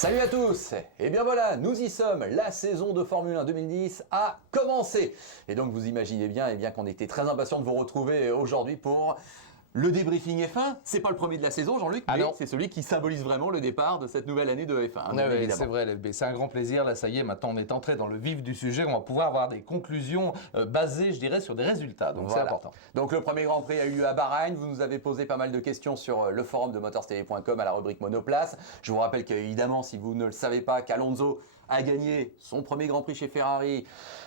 Salut à tous. Et bien voilà, nous y sommes. La saison de Formule 1 2010 a commencé. Et donc vous imaginez bien, qu'on était très impatients de vous retrouver aujourd'hui pour le débriefing F1. C'est pas le premier de la saison, Jean-Luc, mais c'est celui qui symbolise vraiment le départ de cette nouvelle année de F1. Oui, c'est vrai, LFB. C'est un grand plaisir. Là, ça y est, maintenant on est entré dans le vif du sujet. On va pouvoir avoir des conclusions basées, je dirais, sur des résultats. Donc voilà. C'est important. Donc le premier Grand Prix a eu lieu à Bahreïn. Vous nous avez posé pas mal de questions sur le forum de motorstv.com à la rubrique Monoplace. Je vous rappelle qu'évidemment, si vous ne le savez pas, qu'Alonso a gagné son premier Grand Prix chez Ferrari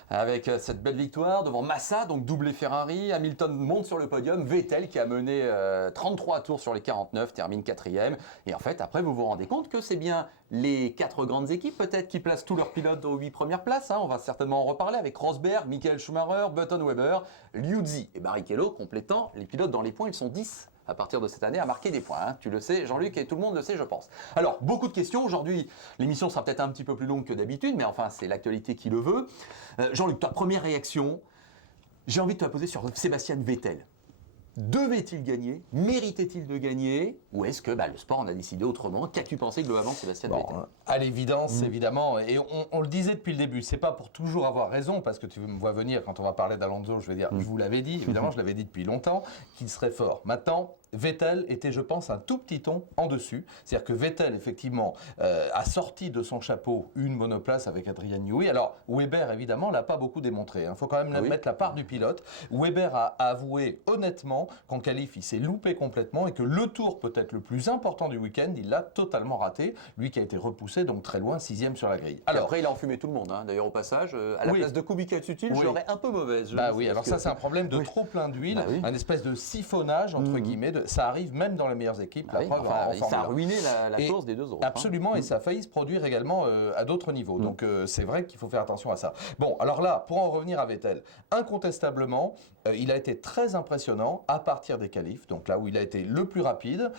avec cette belle victoire devant Massa, donc doublé Ferrari. Hamilton monte sur le podium. Vettel, qui a mené 33 tours sur les 49, termine 4e. Et en fait, après, vous vous rendez compte que c'est bien les 4 grandes équipes, peut-être, qui placent tous leurs pilotes aux 8 premières places. On va certainement en reparler avec Rosberg, Michael Schumacher, Button Weber, Liuzzi et Barrichello complétant les pilotes dans les points. Ils sont 10 à partir de cette année à marquer des points. Tu le sais, Jean-Luc, et tout le monde le sait, je pense. Alors, beaucoup de questions. Aujourd'hui, l'émission sera peut-être un petit peu plus longue que d'habitude, mais enfin, c'est l'actualité qui le veut. Jean-Luc, ta première réaction, j'ai envie de te la poser sur Sébastien Vettel. Devait-il gagner? Méritait-il de gagner? Ou est-ce que le sport en a décidé autrement? Qu'as-tu pensé globalement de Sébastien Vettel? À l'évidence, évidemment, et on le disait depuis le début, c'est pas pour toujours avoir raison, parce que tu me vois venir quand on va parler d'Alonso, je vais dire, je vous l'avais dit, évidemment, je l'avais dit depuis longtemps, qu'il serait fort. Maintenant, Vettel était, je pense, un tout petit ton en dessus. C'est-à-dire que Vettel, effectivement, a sorti de son chapeau une monoplace avec Adrian Newey. Alors, Weber, évidemment, l'a pas beaucoup démontré. Il faut quand même mettre la part du pilote. Weber a avoué honnêtement qu'en qualif, il s'est loupé complètement et que le tour peut-être le plus important du week-end, il l'a totalement raté. Lui qui a été repoussé donc très loin, 6e sur la grille. Alors, après, il a enfumé tout le monde. D'ailleurs, au passage, à la place de Kubica Sutil, j'aurais un peu mauvaise. Alors ça, c'est un problème de trop plein d'huile, un espèce de siphonnage, entre guillemets. Ça arrive même dans les meilleures équipes. La preuve, ça a ruiné la course des deux autres. Absolument, et ça a failli se produire également à d'autres niveaux. Donc c'est vrai qu'il faut faire attention à ça. Bon, alors là, pour en revenir à Vettel, incontestablement, il a été très impressionnant à partir des qualifs, donc là où il a été le plus rapide.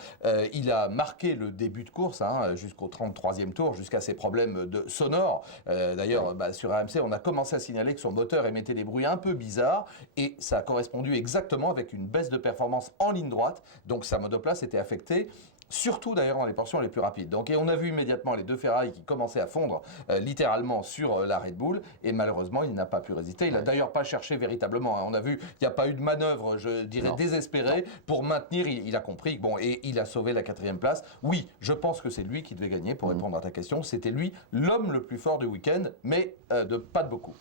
Il a marqué le début de course jusqu'au 33e tour, jusqu'à ses problèmes sonores. D'ailleurs, sur AMC, on a commencé à signaler que son moteur émettait des bruits un peu bizarres, et ça a correspondu exactement avec une baisse de performance en ligne droite. Donc sa monoplace était affectée, surtout d'ailleurs dans les portions les plus rapides. Donc, et on a vu immédiatement les deux Ferrari qui commençaient à fondre littéralement sur la Red Bull, et malheureusement il n'a pas pu résister. Il n'a d'ailleurs pas cherché véritablement. On a vu qu'il n'y a pas eu de manœuvre, je dirais, désespérée pour maintenir. Il a compris, et il a sauvé la 4e place. Oui, je pense que c'est lui qui devait gagner, pour répondre à ta question. C'était lui l'homme le plus fort du week-end, mais pas de beaucoup.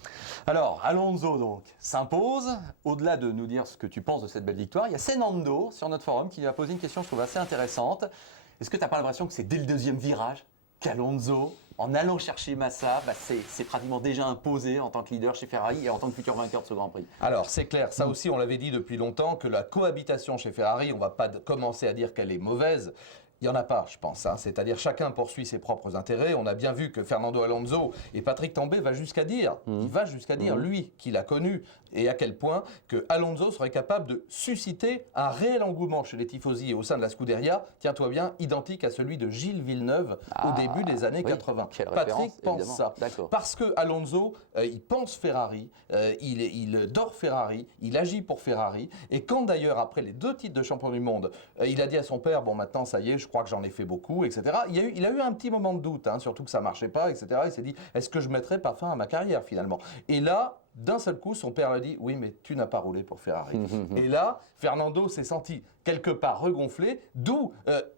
Alors, Alonso donc s'impose. Au-delà de nous dire ce que tu penses de cette belle victoire, il y a Senando sur notre forum qui a posé une question, je trouve, assez intéressante. Est-ce que tu n'as pas l'impression que c'est dès le 2e virage qu'Alonso, en allant chercher Massa, c'est pratiquement déjà imposé en tant que leader chez Ferrari et en tant que futur vainqueur de ce Grand Prix? Alors, c'est clair, ça aussi on l'avait dit depuis longtemps, que la cohabitation chez Ferrari, on ne va pas commencer à dire qu'elle est mauvaise. Il n'y en a pas, je pense. C'est-à-dire chacun poursuit ses propres intérêts. On a bien vu que Fernando Alonso et Patrick Tambay va jusqu'à dire, lui, qui l'a connu, et à quel point que Alonso serait capable de susciter un réel engouement chez les tifosi et au sein de la Scuderia, tiens-toi bien, identique à celui de Gilles Villeneuve au début des années 80. Patrick pense ça. Parce que Alonso, il pense Ferrari, il dort Ferrari, il agit pour Ferrari, et quand d'ailleurs, après les 2 titres de champion du monde, il a dit à son père, bon maintenant ça y est, je crois que j'en ai fait beaucoup, etc. Il a eu un petit moment de doute, surtout que ça marchait pas, etc. Il s'est dit, est-ce que je mettrais pas fin à ma carrière finalement? Et là, d'un seul coup, son père lui a dit « Oui, mais tu n'as pas roulé pour Ferrari. » Et là, Fernando s'est senti quelque part regonflé, d'où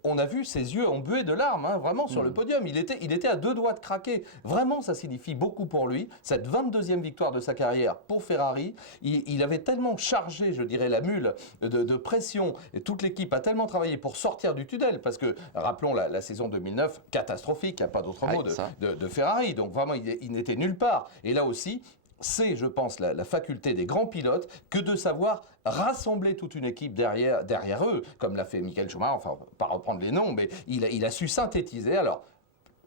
on a vu ses yeux embués de larmes, vraiment sur le podium. Il était à 2 doigts de craquer. Vraiment, ça signifie beaucoup pour lui. Cette 22e victoire de sa carrière pour Ferrari, il avait tellement chargé, je dirais, la mule de pression, et toute l'équipe a tellement travaillé pour sortir du tunnel, parce que, rappelons la saison 2009, catastrophique, il n'y a pas d'autre mot, de Ferrari. Donc vraiment, il n'était nulle part. Et là aussi, c'est, je pense, la faculté des grands pilotes que de savoir rassembler toute une équipe derrière eux, comme l'a fait Michael Schumacher, enfin, pas reprendre les noms, mais il a su synthétiser. Alors,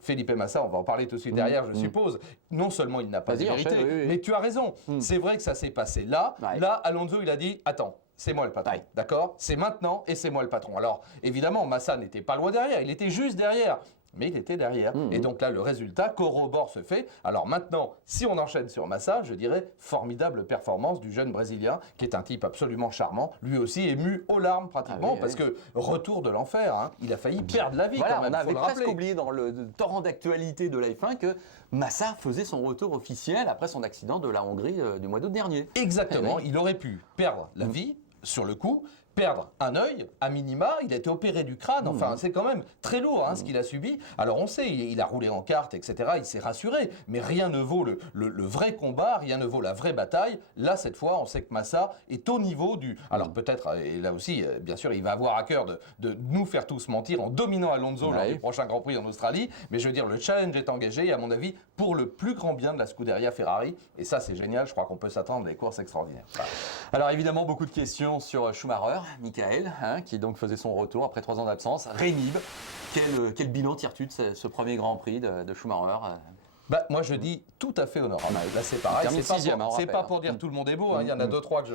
Felipe Massa, on va en parler tout de suite derrière, je suppose. Non seulement il n'a pas de vérité, mais tu as raison. C'est vrai que ça s'est passé là. Là, Alonso, il a dit, attends, c'est moi le patron, d'accord? C'est maintenant et c'est moi le patron. Alors, évidemment, Massa n'était pas loin derrière, il était juste derrière. mais il était derrière. Et donc là, le résultat corrobore ce fait. Alors maintenant, si on enchaîne sur Massa, je dirais formidable performance du jeune Brésilien, qui est un type absolument charmant, lui aussi ému aux larmes pratiquement, parce que retour de l'enfer, hein, il a failli perdre la vie voilà, quand même, on avait faut le presque rappeler. oublié dans le torrent d'actualité de la F1 que Massa faisait son retour officiel après son accident de la Hongrie du mois d'août dernier. Exactement, il aurait pu perdre la vie sur le coup, perdre un œil, à minima, il a été opéré du crâne, enfin c'est quand même très lourd ce qu'il a subi. Alors on sait, il a roulé en carte, etc., il s'est rassuré, mais rien ne vaut le vrai combat, rien ne vaut la vraie bataille. Là, cette fois, on sait que Massa est au niveau du... Alors peut-être, et là aussi, bien sûr, il va avoir à cœur de nous faire tous mentir en dominant Alonso lors du prochain Grand Prix en Australie, mais je veux dire, le challenge est engagé, à mon avis, pour le plus grand bien de la Scuderia Ferrari, et ça c'est génial, je crois qu'on peut s'attendre à des courses extraordinaires. Alors évidemment, beaucoup de questions sur Schumacher, Michael, qui donc faisait son retour après 3 ans d'absence. Renib, quel bilan tires-tu de ce premier Grand Prix de Schumacher Moi je dis tout à fait honorable. Là c'est pareil, c'est pas pour dire tout le monde est beau, il y en a 2-3 que je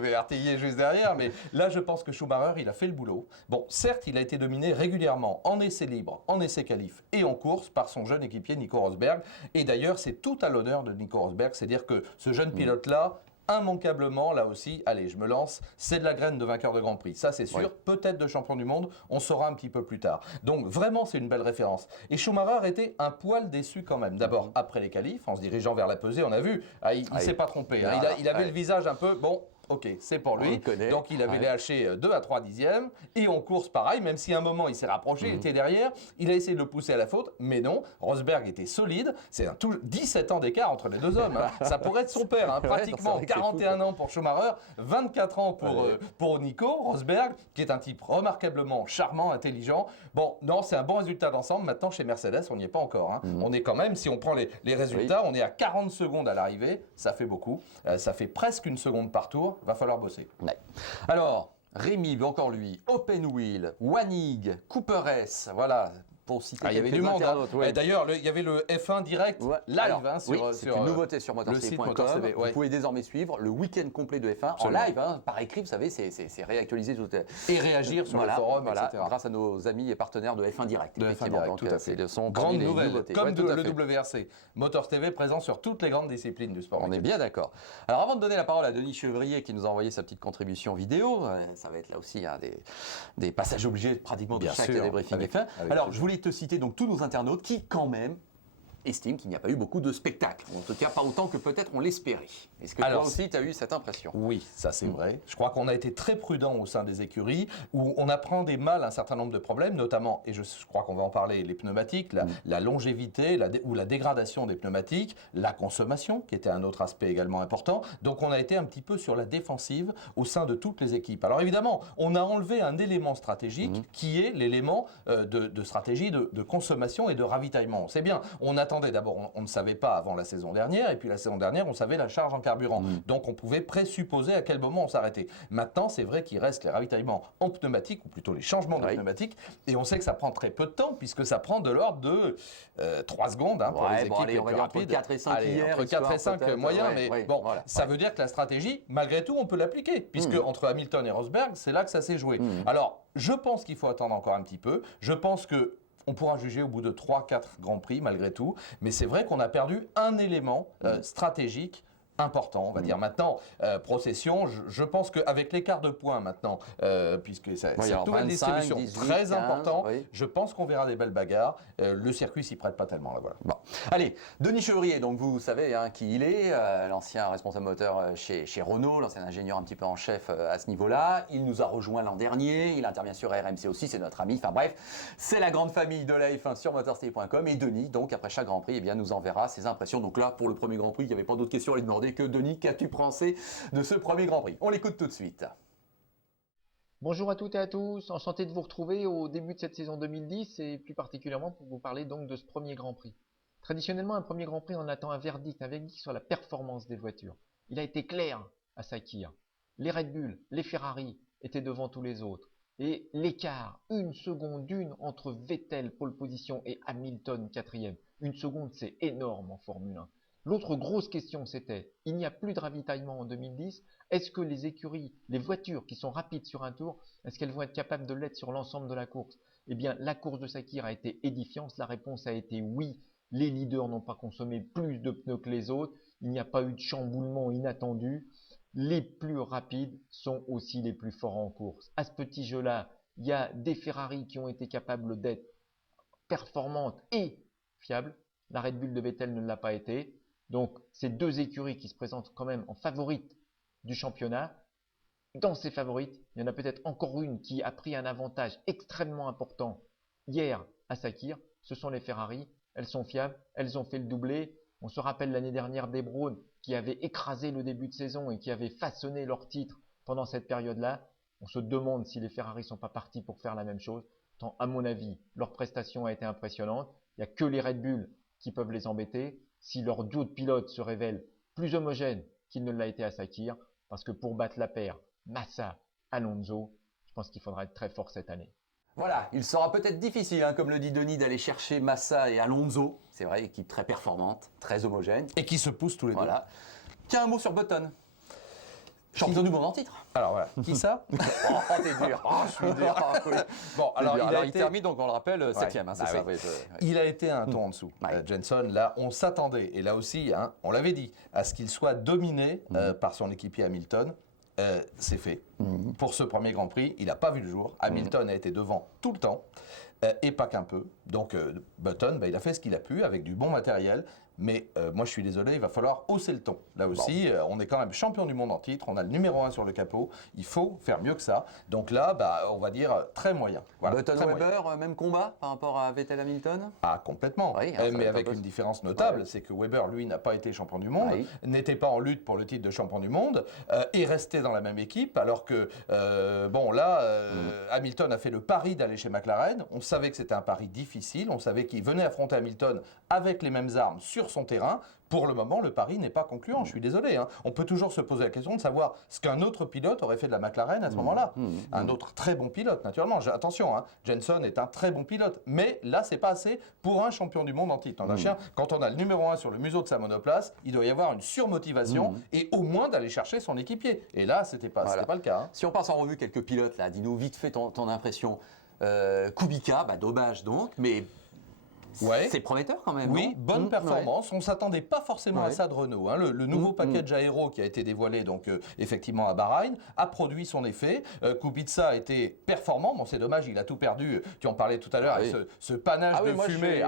vais artiller juste derrière, mais là je pense que Schumacher il a fait le boulot. Bon, certes il a été dominé régulièrement en essai libre, en essai qualif et en course par son jeune équipier Nico Rosberg, et d'ailleurs c'est tout à l'honneur de Nico Rosberg, c'est-à-dire que ce jeune pilote-là, immanquablement, là aussi, allez, je me lance, c'est de la graine de vainqueur de Grand Prix. Ça, c'est sûr. Peut-être de champion du monde, on saura un petit peu plus tard. Donc, vraiment, c'est une belle référence. Et Schumacher était un poil déçu quand même. D'abord, après les qualifs, en se dirigeant vers la pesée, on a vu, il ne s'est pas trompé. Il avait le visage un peu, bon... Ok, c'est pour lui. Donc il avait lâché 2 à 3 dixièmes. Et en course, pareil, même si à un moment il s'est rapproché, il était derrière, il a essayé de le pousser à la faute, mais non. Rosberg était solide. C'est 17 ans d'écart entre les deux hommes. Ça pourrait être son père, pratiquement 41 ans pour Schumacher, 24 ans pour Nico Rosberg, qui est un type remarquablement charmant, intelligent. Bon, non, c'est un bon résultat d'ensemble. Maintenant, chez Mercedes, on n'y est pas encore. On est quand même, si on prend les résultats, on est à 40 secondes à l'arrivée. Ça fait beaucoup. Ça fait presque une seconde par tour. Va falloir bosser. Alors, Rémy, encore lui, Open Wheel, Wanig, Cooper S, voilà. Pour citer il y avait du monde. D'ailleurs, il y avait le F1 direct live c'est une nouveauté sur motortv.com. Vous pouvez désormais suivre le week-end complet de F1 en live, par écrit, vous savez, c'est réactualisé tout. Et réagir sur le forum, etc. Grâce à nos amis et partenaires de F1 Direct. De F1 Direct, tout à fait. Grande nouvelle, comme le WRC. Motors TV présent sur toutes les grandes disciplines du sport. On est bien d'accord. Alors avant de donner la parole à Denis Chevrier qui nous a envoyé sa petite contribution vidéo, ça va être là aussi des passages obligés pratiquement de chaque débriefing F1. Alors je voulais te citer donc tous nos internautes qui quand même estiment qu'il n'y a pas eu beaucoup de spectacles, en tout cas pas autant que peut-être on l'espérait. Est-ce que toi aussi tu as eu cette impression? Oui, ça c'est vrai. Je crois qu'on a été très prudent au sein des écuries, où on apprend des mal un certain nombre de problèmes, notamment, et je crois qu'on va en parler, les pneumatiques, la longévité ou la dégradation des pneumatiques, la consommation, qui était un autre aspect également important. Donc on a été un petit peu sur la défensive au sein de toutes les équipes. Alors évidemment, on a enlevé un élément stratégique qui est l'élément de stratégie de consommation et de ravitaillement. On sait bien, on attendait d'abord, on ne savait pas avant la saison dernière, et puis la saison dernière, on savait la charge en carburant. Donc on pouvait présupposer à quel moment on s'arrêtait. Maintenant, c'est vrai qu'il reste les ravitaillements en pneumatique, ou plutôt les changements de pneumatique, et on sait que ça prend très peu de temps, puisque ça prend de l'ordre de 3 secondes pour les équipes les plus rapides. Entre 4 et 5 hier, entre 4 et 5 moyens, mais bon, ça veut dire que la stratégie, malgré tout, on peut l'appliquer, puisque entre Hamilton et Rosberg, c'est là que ça s'est joué. Alors, je pense qu'il faut attendre encore un petit peu. Je pense que on pourra juger au bout de 3-4 Grands Prix malgré tout, mais c'est vrai qu'on a perdu un élément stratégique important, on va dire. Maintenant, procession, je pense qu'avec l'écart de points maintenant, puisque c'est une nouvelle distribution 18, très 15, important, je pense qu'on verra des belles bagarres. Le circuit s'y prête pas tellement, là, voilà. Bon. Allez, Denis Chevrier, donc vous savez qui il est, l'ancien responsable moteur chez Renault, l'ancien ingénieur un petit peu en chef à ce niveau-là. Il nous a rejoint l'an dernier, il intervient sur RMC aussi, c'est notre ami. Enfin bref, c'est la grande famille de la F1 sur motorstv.com. Et Denis, donc après chaque Grand Prix, nous enverra ses impressions. Donc là, pour le premier Grand Prix, il n'y avait pas d'autres questions à lui demander que Denis, qu'as-tu pensé de ce premier Grand Prix? On l'écoute tout de suite. Bonjour à toutes et à tous, enchanté de vous retrouver au début de cette saison 2010 et plus particulièrement pour vous parler donc de ce premier Grand Prix. Traditionnellement, un premier Grand Prix, on attend un verdict sur la performance des voitures. Il a été clair à Sakhir. Les Red Bull, les Ferrari étaient devant tous les autres. Et l'écart, 1 seconde entre Vettel pole position et Hamilton 4e. 1 seconde, c'est énorme en Formule 1. L'autre grosse question, c'était, il n'y a plus de ravitaillement en 2010. Est-ce que les écuries, les voitures qui sont rapides sur un tour, est-ce qu'elles vont être capables de l'être sur l'ensemble de la course? Eh bien, la course de Sakir a été édifiante. La réponse a été oui. Les leaders n'ont pas consommé plus de pneus que les autres. Il n'y a pas eu de chamboulement inattendu. Les plus rapides sont aussi les plus forts en course. À ce petit jeu-là, il y a des Ferrari qui ont été capables d'être performantes et fiables. La Red Bull de Vettel ne l'a pas été. Donc, ces deux écuries qui se présentent quand même en favorites du championnat. Dans ces favorites, il y en a peut-être encore une qui a pris un avantage extrêmement important hier à Sakir. Ce sont les Ferrari. Elles sont fiables, elles ont fait le doublé. On se rappelle l'année dernière des Brawn qui avaient écrasé le début de saison et qui avaient façonné leur titre pendant cette période-là. On se demande si les Ferrari ne sont pas partis pour faire la même chose. Tant, à mon avis, leur prestation a été impressionnante. Il n'y a que les Red Bull qui peuvent les embêter. Si leur duo de pilotes se révèle plus homogène qu'il ne l'a été à Sakir, parce que pour battre la paire Massa, Alonso, je pense qu'il faudra être très fort cette année. Voilà, il sera peut-être difficile, hein, comme le dit Denis, d'aller chercher Massa et Alonso. C'est vrai, équipe très performante, très homogène. Et qui se poussent tous les deux. Voilà. Tiens, un mot sur Button. Champion du monde en titre. Alors voilà, qui ça? Oh, t'es dur. Oh, je suis dur. Oui. Bon, alors, il termine, donc on le rappelle, 7ème, hein, c'est ça. Oui. Oui, Il a été un ton en dessous. Ouais. Jenson, là, on s'attendait, et là aussi, hein, on l'avait dit, à ce qu'il soit dominé par son équipier Hamilton. C'est fait. Pour ce premier Grand Prix, il n'a pas vu le jour. Hamilton a été devant tout le temps, et pas qu'un peu. Donc Button, il a fait ce qu'il a pu avec du bon matériel. Mais moi, je suis désolé, il va falloir hausser le ton. Là aussi, on est quand même champion du monde en titre. On a le numéro 1 sur le capot. Il faut faire mieux que ça. Donc là, on va dire très moyen. Voilà, Button-Weber, même combat par rapport à Vettel-Hamilton? Ah, complètement. Oui, mais avec une différence notable, c'est que Weber, lui, n'a pas été champion du monde, n'était pas en lutte pour le titre de champion du monde, est resté dans la même équipe, alors que, Hamilton a fait le pari d'aller chez McLaren. On savait que c'était un pari difficile. On savait qu'il venait affronter Hamilton avec les mêmes armes sur son terrain. Pour le moment, le pari n'est pas concluant. Je suis désolé. Hein. On peut toujours se poser la question de savoir ce qu'un autre pilote aurait fait de la McLaren à ce moment-là. Un autre très bon pilote, naturellement. Attention, hein, Jenson est un très bon pilote. Mais là, c'est pas assez pour un champion du monde en titre. Quand on a le numéro 1 sur le museau de sa monoplace, il doit y avoir une surmotivation et au moins d'aller chercher son équipier. Et là, c'était pas le cas. Hein. Si on passe en revue quelques pilotes, là, dis-nous vite fait ton impression. Kubica, dommage donc, mais... Ouais. C'est prometteur quand même. Oui, non bonne performance. On ne s'attendait pas forcément à ça de Renault. Hein. Le nouveau package aéro qui a été dévoilé donc effectivement à Bahreïn a produit son effet. Kubica a été performant. Bon, c'est dommage, il a tout perdu. Tu en parlais tout à l'heure avec ce panache de fumée.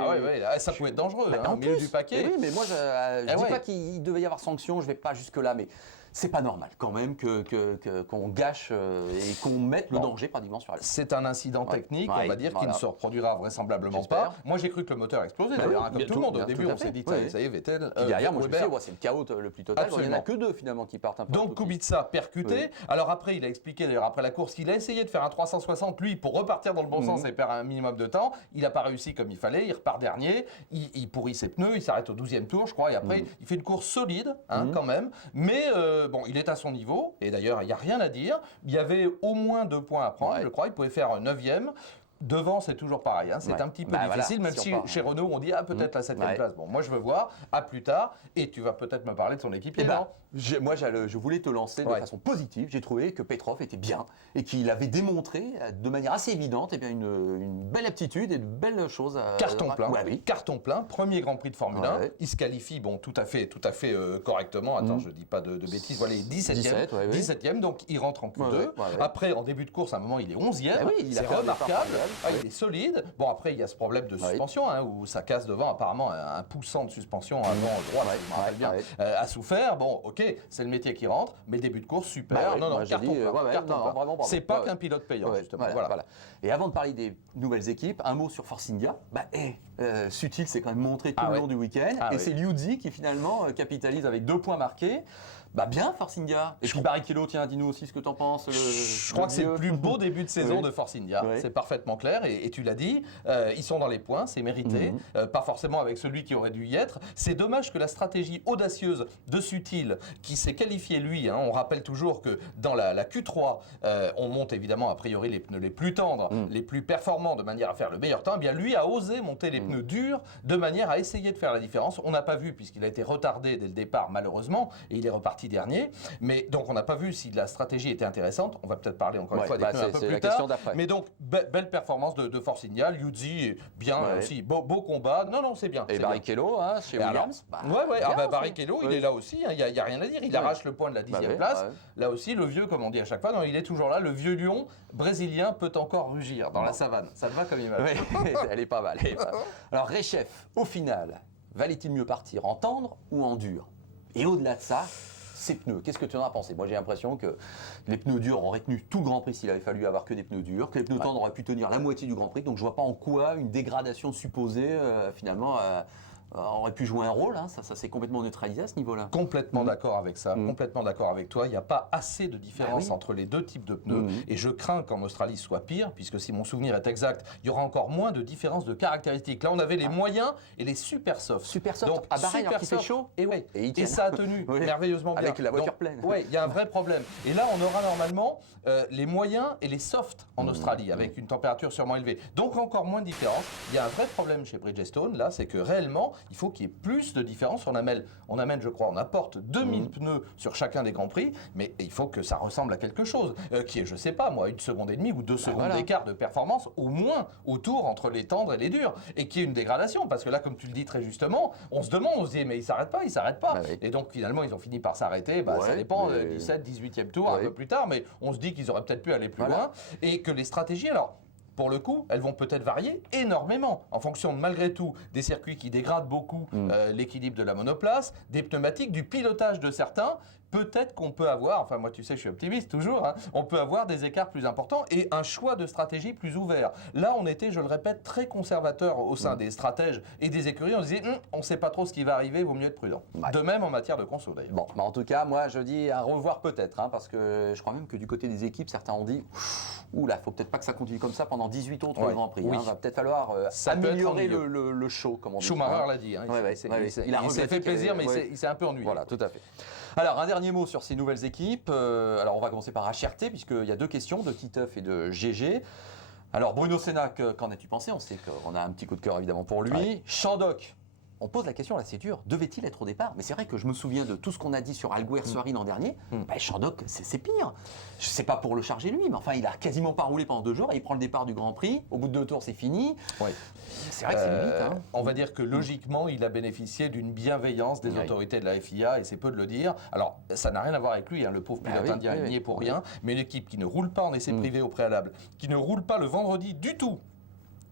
Ça pouvait être dangereux au milieu du paquet. Oui, mais moi je dis pas qu'il devait y avoir sanction. Je vais pas jusque là, mais. C'est pas normal quand même qu'on gâche et qu'on mette le danger pratiquement sur la piste. C'est un incident technique, on va dire, qui ne se reproduira vraisemblablement pas. Moi, j'ai cru que le moteur explosait d'ailleurs, comme tout le monde. Au début, on s'est dit, ça y est, Vettel. Puis derrière, moi, je me suis dit, c'est le chaos le plus total. Il n'y en a que deux finalement qui partent un peu. Donc, Kubica percuté. Alors après, il a expliqué d'ailleurs après la course qu'il a essayé de faire un 360, lui, pour repartir dans le bon sens et perdre un minimum de temps. Il n'a pas réussi comme il fallait. Il repart dernier. Il pourrit ses pneus. Il s'arrête au 12e tour, je crois. Et après, il fait une course solide, quand même. Mais il est à son niveau, et d'ailleurs, il n'y a rien à dire. Il y avait au moins 2 points à prendre, je crois. Il pouvait faire 9e. Devant, c'est toujours pareil. Hein. C'est un petit peu difficile, même si chez Renault, on dit peut-être la 7e place. Bon, moi, je veux voir. À plus tard. Et tu vas peut-être me parler de son équipier. Moi, je voulais te lancer de façon positive. J'ai trouvé que Petrov était bien et qu'il avait démontré de manière assez évidente une belle aptitude et de belles choses. Carton plein. Carton plein. Premier Grand Prix de Formule 1. Il se qualifie, tout à fait correctement. Attends, je dis pas de bêtises. Voilà, il est 17e. 17e, donc il rentre en Q2. Après, en début de course, à un moment, il est 11e. C'est remarquable. Il est solide. Bon, après, il y a ce problème de suspension où ça casse devant. Apparemment, un poussant de suspension avant droite, je me rappelle bien, a souffert. Bon, ok, c'est le métier qui rentre, mais début de course, super. Carton plein. C'est pas qu'un pilote payant, justement. Voilà. Et avant de parler des nouvelles équipes, un mot sur Force India. Sutil s'est quand même montré tout le long du week-end. Et c'est Liuzzi qui finalement capitalise avec 2 points marqués. Bien Force India. Et puis Barrichello, tiens, dis-nous aussi ce que t'en penses. Je crois que c'est le plus beau début de saison de Force India. C'est parfaitement clair. Et tu l'as dit, ils sont dans les points, c'est mérité. Pas forcément avec celui qui aurait dû y être. C'est dommage que la stratégie audacieuse de Sutil, qui s'est qualifié lui, on rappelle toujours que dans la Q3, on monte évidemment a priori les pneus les plus tendres, les plus performants de manière à faire le meilleur temps. Eh bien, lui a osé monter les pneus durs de manière à essayer de faire la différence. On n'a pas vu puisqu'il a été retardé dès le départ malheureusement et il est reparti parti dernier. Mais donc, on n'a pas vu si la stratégie était intéressante. On va peut-être parler encore une fois des bah, pneus un peu c'est plus la question tard. d'après. Mais donc, belle performance de Force India. Liuzzi, bien aussi. Beau combat. Non, c'est bien. Et Barrichello, hein, chez Williams. Barrichello, il est là aussi. Il n'y a rien à dire. Il arrache le point de la 10e place. Là aussi, le vieux, comme on dit à chaque fois, non, il est toujours là. Le vieux lion brésilien peut encore rugir dans la savane. Ça te va comme image? Oui, elle est pas mal. Alors, Rechef, au final, valait-il mieux partir en tendre ou en dur? Et au-delà de ça, ces pneus, qu'est-ce que tu en as pensé? Moi, j'ai l'impression que les pneus durs auraient tenu tout le Grand Prix s'il avait fallu avoir que des pneus durs, que les pneus tendres auraient pu tenir la moitié du Grand Prix. Donc, je vois pas en quoi une dégradation supposée, finalement, aurait pu jouer un rôle. Hein. Ça s'est complètement neutralisé à ce niveau-là. Complètement d'accord avec ça, complètement d'accord avec toi. Il n'y a pas assez de différence entre les deux types de pneus. Et je crains qu'en Australie ce soit pire, puisque si mon souvenir est exact, il y aura encore moins de différence de caractéristiques. Là, on avait les moyens et les super soft. Super soft, donc, à Bahreïn, alors qu'il fait chaud. Et ça a tenu merveilleusement bien. Avec la voiture pleine. Oui, il y a un vrai problème. Et là, on aura normalement les moyens et les softs en Australie, avec une température sûrement élevée. Donc, encore moins de différence. Il y a un vrai problème chez Bridgestone, là, c'est que réellement, il faut qu'il y ait plus de différence. On amène, je crois, on apporte 2000 pneus sur chacun des Grands Prix, mais il faut que ça ressemble à quelque chose, qui est, je sais pas moi, 1,5 seconde ou 2 secondes d'écart de performance, au moins, autour entre les tendres et les durs, et qui est une dégradation, parce que là, comme tu le dis très justement, on se dit, mais il s'arrête pas. Et donc, finalement, ils ont fini par s'arrêter, ça dépend, 17, 18e tour, un peu plus tard, mais on se dit qu'ils auraient peut-être pu aller plus loin, et que les stratégies, alors, pour le coup, elles vont peut-être varier énormément en fonction, malgré tout, des circuits qui dégradent beaucoup l'équilibre de la monoplace, des pneumatiques, du pilotage de certains. Peut-être qu'on peut avoir, enfin moi tu sais je suis optimiste toujours, hein, on peut avoir des écarts plus importants et un choix de stratégie plus ouvert. Là on était, je le répète, très conservateur au sein des stratèges et des écuries. On se disait, on ne sait pas trop ce qui va arriver, il vaut mieux être prudent. De même en matière de conso d'ailleurs. Bon, en tout cas, moi je dis à revoir peut-être, hein, parce que je crois même que du côté des équipes, certains ont dit, oula, faut peut-être pas que ça continue comme ça pendant 18 autres Grands Prix. Il va peut-être falloir améliorer le show, comme on dit. Schumacher l'a dit, hein, il s'est fait plaisir, mais il s'est un peu ennuyé. Voilà, tout à fait. Alors, un dernier mot sur ces nouvelles équipes. Alors, on va commencer par HRT, puisqu'il y a 2 questions, de Titeuf et de GG. Alors, Bruno Senna, qu'en as-tu pensé? On sait qu'on a un petit coup de cœur évidemment pour lui. Chandoc, on pose la question, là c'est dur, devait-il être au départ? Mais c'est vrai que je me souviens de tout ce qu'on a dit sur Alguersuari l'an dernier. Chandoc, c'est pire. Je sais pas pour le charger lui, mais enfin il a quasiment pas roulé pendant 2 jours et il prend le départ du Grand Prix. Au bout de 2 tours, c'est fini. C'est vrai que c'est limite. Hein. On va dire que logiquement, il a bénéficié d'une bienveillance des autorités de la FIA et c'est peu de le dire. Alors, ça n'a rien à voir avec lui, hein, le pauvre pilote indien, il n'y est pour rien. Mais une équipe qui ne roule pas en essai privé au préalable, qui ne roule pas le vendredi du tout,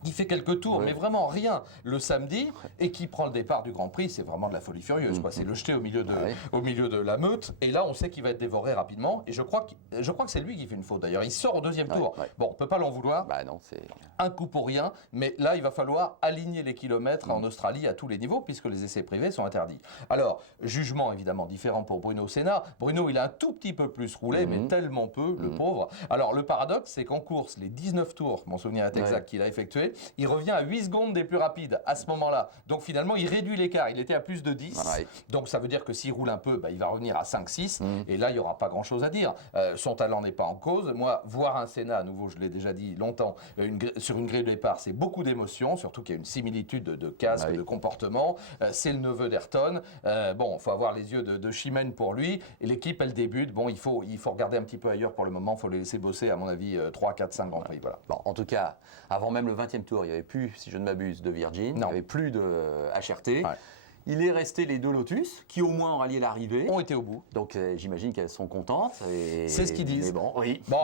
qui fait quelques tours, mais vraiment rien le samedi, et qui prend le départ du Grand Prix, c'est vraiment de la folie furieuse. C'est le jeter au milieu de la meute. Et là, on sait qu'il va être dévoré rapidement. Et je crois que c'est lui qui fait une faute d'ailleurs. Il sort au 2e tour. Bon, on ne peut pas l'en vouloir. Non, c'est un coup pour rien. Mais là, il va falloir aligner les kilomètres en Australie à tous les niveaux, puisque les essais privés sont interdits. Alors, jugement évidemment différent pour Bruno Senna. Bruno, il a un tout petit peu plus roulé, mais tellement peu, le pauvre. Alors, le paradoxe, c'est qu'en course, les 19 tours, mon souvenir est exact, qu'il a effectué, il revient à 8 secondes des plus rapides à ce moment-là. Donc finalement, il réduit l'écart. Il était à plus de 10. Donc ça veut dire que s'il roule un peu, il va revenir à 5-6. Et là, il n'y aura pas grand-chose à dire. Son talent n'est pas en cause. Moi, voir un Senna, à nouveau, je l'ai déjà dit longtemps, sur une grille de départ, c'est beaucoup d'émotions, surtout qu'il y a une similitude de casque, de comportement. C'est le neveu d'Ayrton. Bon, il faut avoir les yeux de Chimène pour lui. Et l'équipe, elle débute. Bon, il faut regarder un petit peu ailleurs pour le moment. Il faut les laisser bosser, à mon avis, 3, 4, 5 Grands Prix. Voilà. Bon, en tout cas, avant même le 20e tour, il n'y avait plus, si je ne m'abuse, de Virgin, il n'y avait plus de HRT. Il est resté les 2 Lotus, qui au moins ont rallié l'arrivée. Ont été au bout. Donc j'imagine qu'elles sont contentes. C'est ce qu'ils disent. Bon,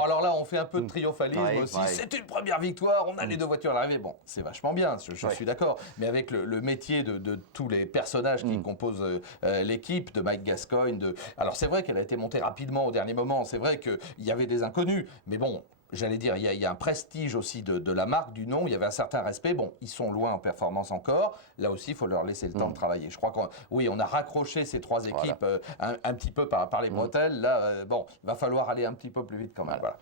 alors là, on fait un peu de triomphalisme aussi. C'est une première victoire, on a les 2 voitures à l'arrivée. Bon, c'est vachement bien, je suis d'accord. Mais avec le métier de tous les personnages qui composent l'équipe, de Mike Gascoigne. Alors c'est vrai qu'elle a été montée rapidement au dernier moment. C'est vrai qu'il y avait des inconnus. Mais bon, j'allais dire, il y a un prestige aussi de la marque, du nom, il y avait un certain respect. Bon, ils sont loin en performance encore. Là aussi, il faut leur laisser le temps de travailler. Je crois qu'on a raccroché ces 3 équipes un petit peu par les bretelles. Là, bon, il va falloir aller un petit peu plus vite quand même. Voilà.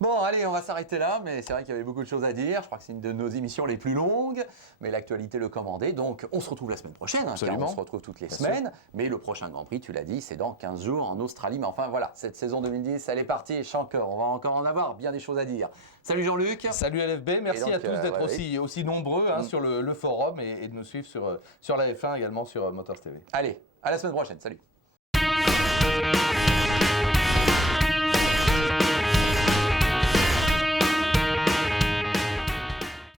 Bon, allez, on va s'arrêter là, mais c'est vrai qu'il y avait beaucoup de choses à dire. Je crois que c'est une de nos émissions les plus longues, mais l'actualité le commandait. Donc, on se retrouve la semaine prochaine, car on se retrouve toutes les semaines. Mais le prochain Grand Prix, tu l'as dit, c'est dans 15 jours en Australie. Mais enfin, voilà, cette saison 2010, elle est partie. On va encore en avoir bien des choses à dire. Salut Jean-Luc. Salut LFB, merci donc, à tous d'être aussi nombreux sur le forum et de nous suivre sur la F1 également sur Motors TV. Allez, à la semaine prochaine, salut. Ciao.